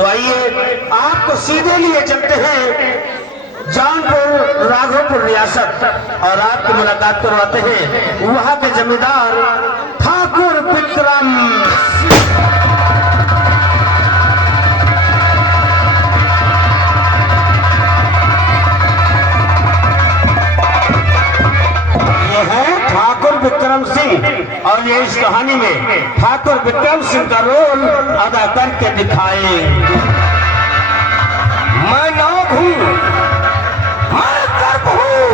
तो आइए आपको सीधे लिए चलते हैं जौनपुर राघोपुर रियासत और आपकी मुलाकात करवाते हैं वहां के जमींदार ठाकुर विक्रम। ये है ठाकुर विक्रम सिंह और ये इस कहानी में ठाकुर विक्रम सिंह का रोल अदा करके दिखाए। मैं नाग हूँ, मैं सर्प हूँ,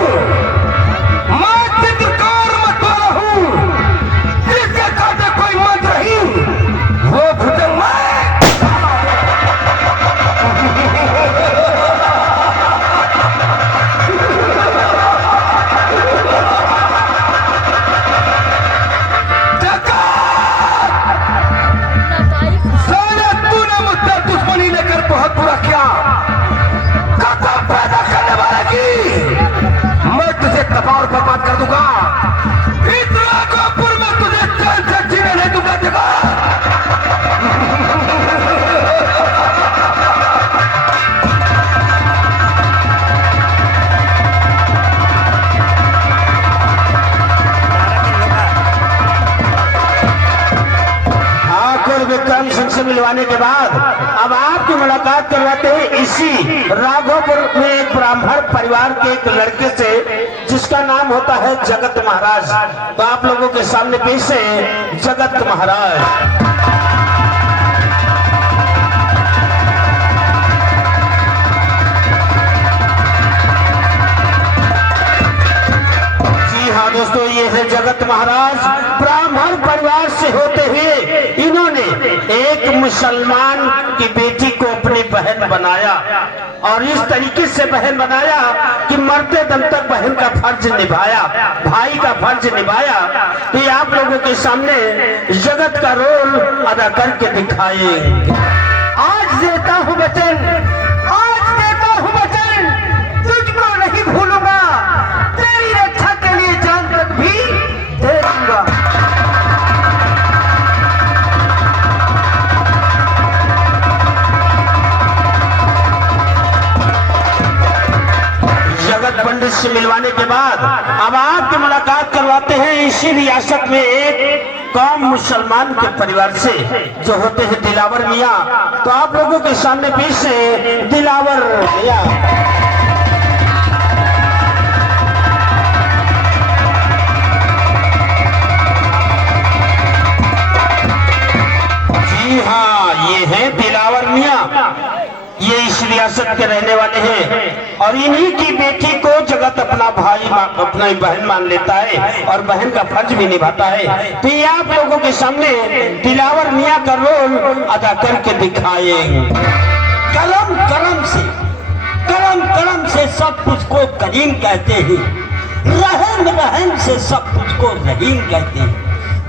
मैं चित्रकार मतवाला हूँ, जिसके काटे कोई मत रही वो भुजंग मैं। दुश्मनी लेकर बहुत बुरा किया, कदम पैदा करने वाला की मैं तुझे तबाह और बर्बाद कर दूंगा। इस राघोपुर में तुझे चैन से जीने नहीं दूंगा जगह। विक्रम सिंह से मिलवाने के बाद अब आपकी मुलाकात करवाते हैं इसी राघोपुर में एक ब्राह्मण परिवार के एक लड़के से जिसका नाम होता है जगत महाराज। तो आप लोगों के सामने पेश है जगत महाराज। हाँ दोस्तों, ये है जगत महाराज। ब्राह्मण परिवार से होते हुए इन्होंने एक मुसलमान की बेटी को अपनी बहन बनाया और इस तरीके से बहन बनाया कि मरते दम तक बहन का फर्ज निभाया, भाई का फर्ज निभाया। तो ये आप लोगों के सामने जगत का रोल अदा करके दिखाए। आज देता हूँ वचन, आज देता हूँ वचन, तुझको नहीं भूलूंगा, तेरी रक्षा के लिए जान तक भी दे दूंगा। जगत पंडित से मिलवाने के बाद अब आपकी मुलाकात करवाते हैं इसी रियासत में एक कौम मुसलमान के परिवार से जो होते हैं दिलावर मियाँ। तो आप लोगों के सामने पेश है दिलावर मियाँ। जी हाँ, ये है दिलावर मियाँ। ये इस रियासत के रहने वाले हैं और इन्हीं की बेटी को जगत अपना भाई अपना बहन मान लेता है और बहन का फर्ज भी निभाता है। तो ये आप लोगों के सामने दिलावर मियाँ का रोल अदा करके दिखाएंगे। कलम कलम से, कलम कलम से सब कुछ को करीम कहते हैं, रहम रहम से सब कुछ को रहीम कहते हैं।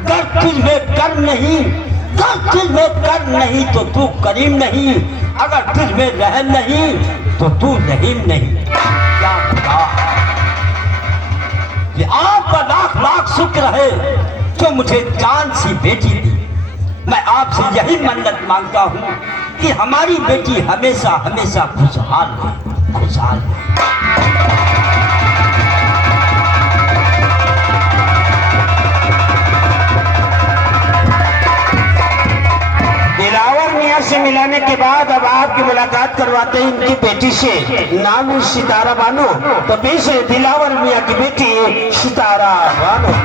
कर तुझ में कर नहीं, कर तुझ में कर नहीं तो तू करीम नहीं, अगर तुझ में रहम नहीं तो तू रहीम नहीं। क्या कहा? ये आपका लाख लाख शुक्र है जो मुझे जान सी बेटी दी। मैं आपसे यही मन्नत मांगता हूँ कि हमारी बेटी हमेशा हमेशा खुशहाल रहे, खुशहाल रहे। दिलावर मियाँ से मिलाने के बाद अब आपकी मुलाकात करवाते हैं इनकी बेटी से, नाम है सितारा बानो। तो पेश है दिलावर मियाँ की बेटी सितारा बानो।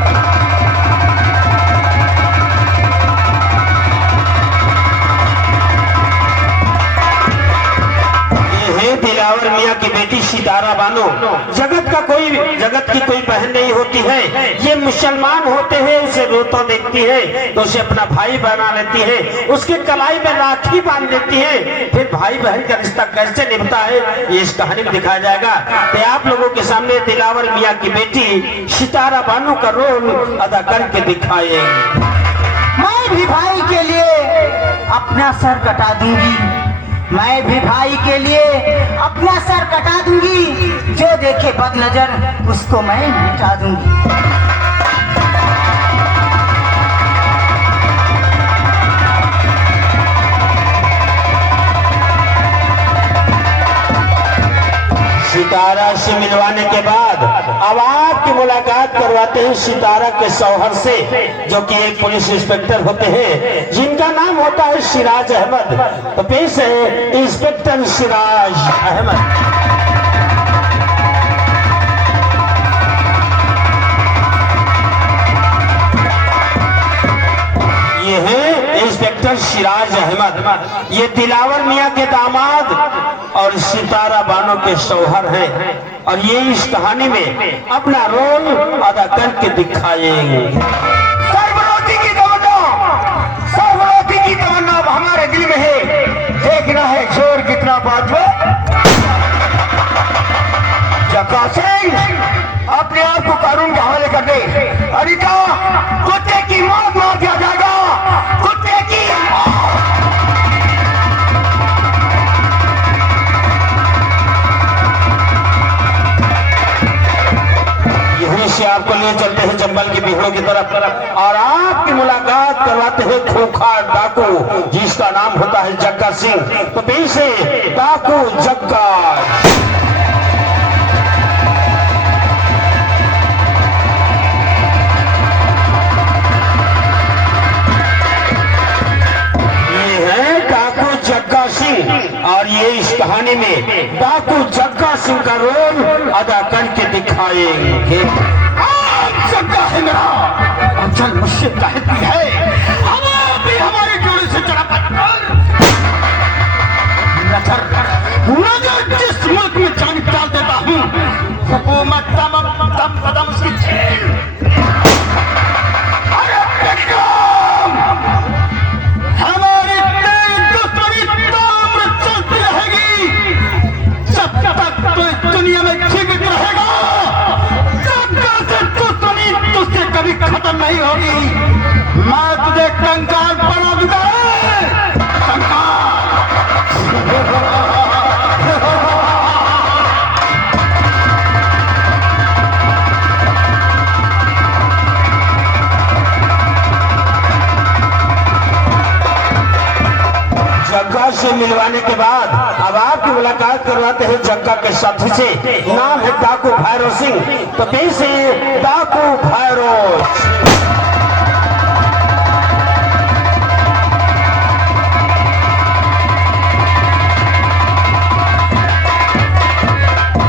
दिलावर मियाँ की बेटी सितारा बानो। जगत की कोई बहन नहीं होती है, ये मुसलमान होते हैं, उसे रोता देखती है तो उसे अपना भाई बना लेती है, उसके कलाई में राखी बांध देती है। फिर भाई बहन का रिश्ता कैसे निभता है ये इस कहानी में दिखाया जाएगा। तो आप लोगों के सामने दिलावर मियाँ की बेटी सितारा बानो का रोल अदा करके दिखाए। मैं भी भाई के लिए अपना सर कटा दूंगी, मैं भी भाई के लिए अपना सर कटा दूंगी, जो देखे बदनजर उसको मैं मिटा दूंगी। सितारा से मिलवाने के बाद अब आपकी मुलाकात करवाते हैं सितारा के शौहर से, जो कि एक पुलिस इंस्पेक्टर होते हैं जिनका नाम होता है सिराज अहमद। तो पेश है इंस्पेक्टर सिराज अहमद। ये है इंस्पेक्टर सिराज अहमद, ये दिलावर मियाँ के दामाद और सितारा बानो के शौहर हैं, और ये इस कहानी में अपना रोल अदा करके दिखाएंगे। सर्वरोधी की तमन्ना अब हमारे दिल में है, देखना है जोर कितना बाजू। जग्गा सिंह अपने आप को कानून के हवाले कर दे, अनिता कुत्ते की मौत मार दिया जाएगा, कुत्ते की। यहीं से आपको ले चलते हैं जंगल की बिहड़ों की तरफ, और आपकी मुलाकात करवाते हैं खूंखार डाकू जिसका नाम होता है जग्गा सिंह। तो पेश है डाकू जग्गा। जग्गा सिंह, और ये इस कहानी में डाकू जग्गा सिंह का रोल अदा करके दिखाएंगे। जग्गा है मेरा अफजल मुझसे कहती है, हवा भी हमारे जोड़े से चढ़ा पत्थर। नजर जिस मुल्क में जान डाल देता हूँ, हुकूमत दम कदम उसकी झील। अरे विक्रम, हमारी चलती रहेगी जब तक तो इस दुनिया में जीवित रहेगा, जग्गा से दुश्मनी तुझसे कभी खत्म नहीं होगी। मैं तुझे कंकाल बना दूंगा, कंकाल। जग्गा से मिलवाने के बाद अब आपकी मुलाकात करवाते हैं जग्गा के साथी से, नाम है डाकू भैरव सिंह। तो पेश है डाकू भैरव।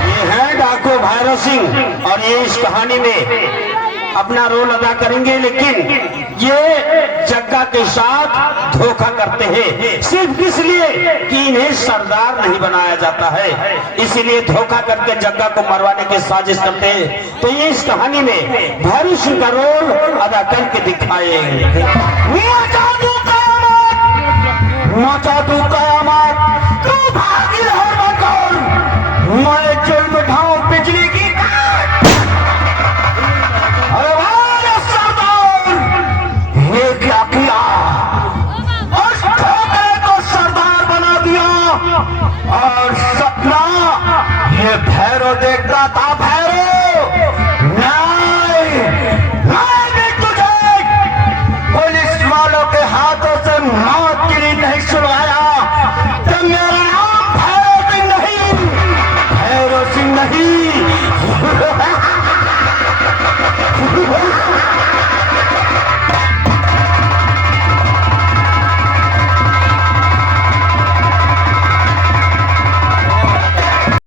ये है डाकू भैरव सिंह, और ये इस कहानी में अपना रोल अदा करेंगे, लेकिन ये जग्गा के साथ धोखा करते हैं सिर्फ इसलिए कि इन्हें सरदार नहीं बनाया जाता है, इसीलिए धोखा करके जग्गा को मरवाने की साजिश करते हैं। तो ये इस कहानी में भैरव सिंह का रोल अदा करके दिखाएंगे। मचा तू कयामत, तू भागी लहर बनकर, मैं जुल्म ढाऊं बिजली की तार। अरे वाह सरदार, ये क्या किया? उस धोखे को सरदार बना दिया, और सपना ये भैरव देखता था, भैरव